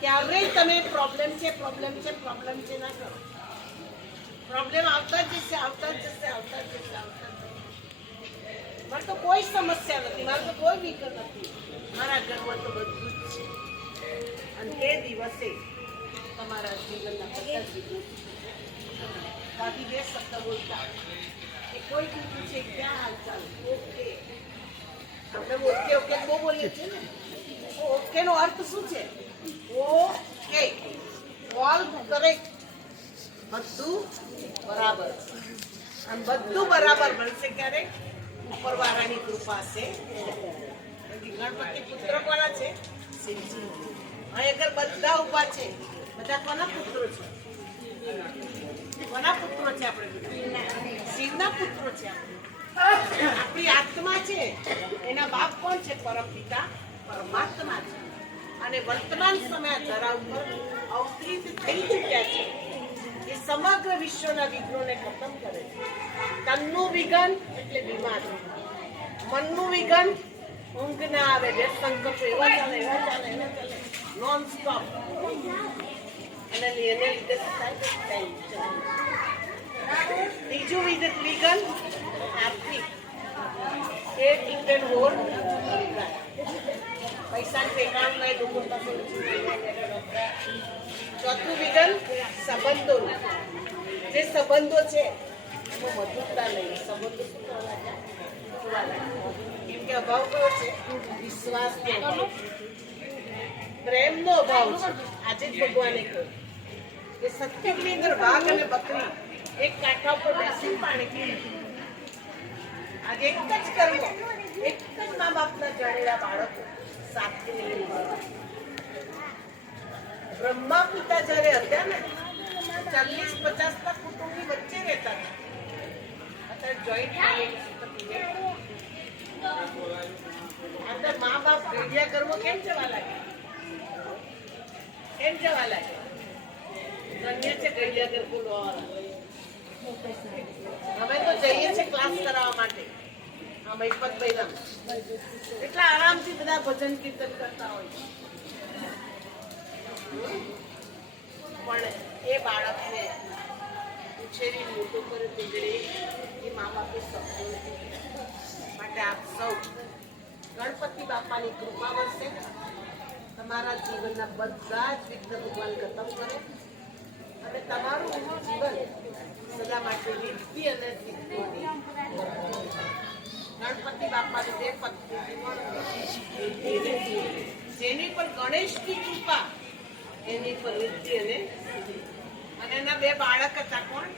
ક્યારેય તમે પ્રોબ્લેમ છે પ્રોબ્લેમ છે પ્રોબ્લેમ છે ના કરો. પ્રોબ્લેમ આવતા જ જશે, આવતા જ જશે, આવતા જ જશે, આવતા જ મારે તો કોઈ સમસ્યા નથી, મારે તો કોઈ વિકલ નથી. મારા ઘરમાં તો બધું જ છે. અને તે દિવસે તમારા જીવનના બધા જ દાદી બે શબ્દ બોલતા કે કોઈ બી છે, ક્યાં હાલચાલ ઓકે. આપણે ઓકે ઓકે બહુ બોલીએ છીએ ને? ઓકે નો અર્થ શું છે? ઓકે. ઓલ કરેક્ટ બધું બરાબર. અને બધું બરાબર બનશે ક્યારે? ઉપરવાળાની કૃપા છે. ગણપતિ પુત્ર કોના છે. શિવજી અહીં આગળ બધા ઊભા છે. બધા કોના પુત્રો છે? કોના પુત્રો છે આપણે? શિવના પુત્રો છે આપણે. આપણી આત્મા છે. એના બાપ કોણ છે? પરમપિતા. પરમાત્મા છે. અને વર્તમાન સમય ધરા ઉપર અવતરિત થઈ ચૂક્યા છે. એ સમગ્ર વિશ્વના વિઘ્નોને ખતમ કરે છે. તનનું વિઘન એટલે બીમારી. મનનું વિઘન ઊંઘ ના આવે વ્યસન કપો એવા ચાલે એવા ચાલે એવા ચાલે. નોન સ્ટોપ અને એને લીધે ત્રીજું વિઘન આર્થિક. એ ટીકન હોર પૈસાનું ઠેકાણ નહીં લોકો ચોથું વિધન સંબંધો જે સંબંધો છે, એમાં મજબૂતતા નહીં સંબંધો શું લાગ્યા. કેમ કે અભાવ કયો છે? વિશ્વાસનો પ્રેમનો અભાવ છે. આજે જ ભગવાને કહ્યું કે સત્યુગની અંદર વાઘ અને બકરી એક કાંઠા ઉપર બેસી પાણી પી. આજે એક જ કર્મ. એક જ મા બાપના જણેલા બાળકો સાથે બ્રહ્મા પિતા જ્યારે હતા ને, ચાલીસ પચાસ ના કુટુંબની વચ્ચે રહેતા હતા. અત્યારે જોઈન્ટ ફેમિલી મા બાપ ભેડિયા કરવો કેમ જવા લાગે કેમ જવા લાગે ગણ્ય છે ભેડિયા કર બોલવાવાળા અમે તો જઈએ છીએ ક્લાસ કરાવવા માટે. એટલા આરામથી બધા ભજન કીર્તન કરતા હોય પણ એ બાળકને ઉછેરી મોટું કરે પીગળે એ મા બાપે સપનું માટે આપ સૌ ગણપતિ બાપાની કૃપા વરસે. તમારા જીવનના બધા જ વિઘ્ન ભગવાન ખતમ કરે. અને તમારું જીવન સદા માટે રિદ્ધિ અને સિદ્ધિની ગણપતિ બાપાની જે પત્ની જેની પર ગણેશની કૃપા, એની પર અને અને એના બે બાળક હતા કોણ?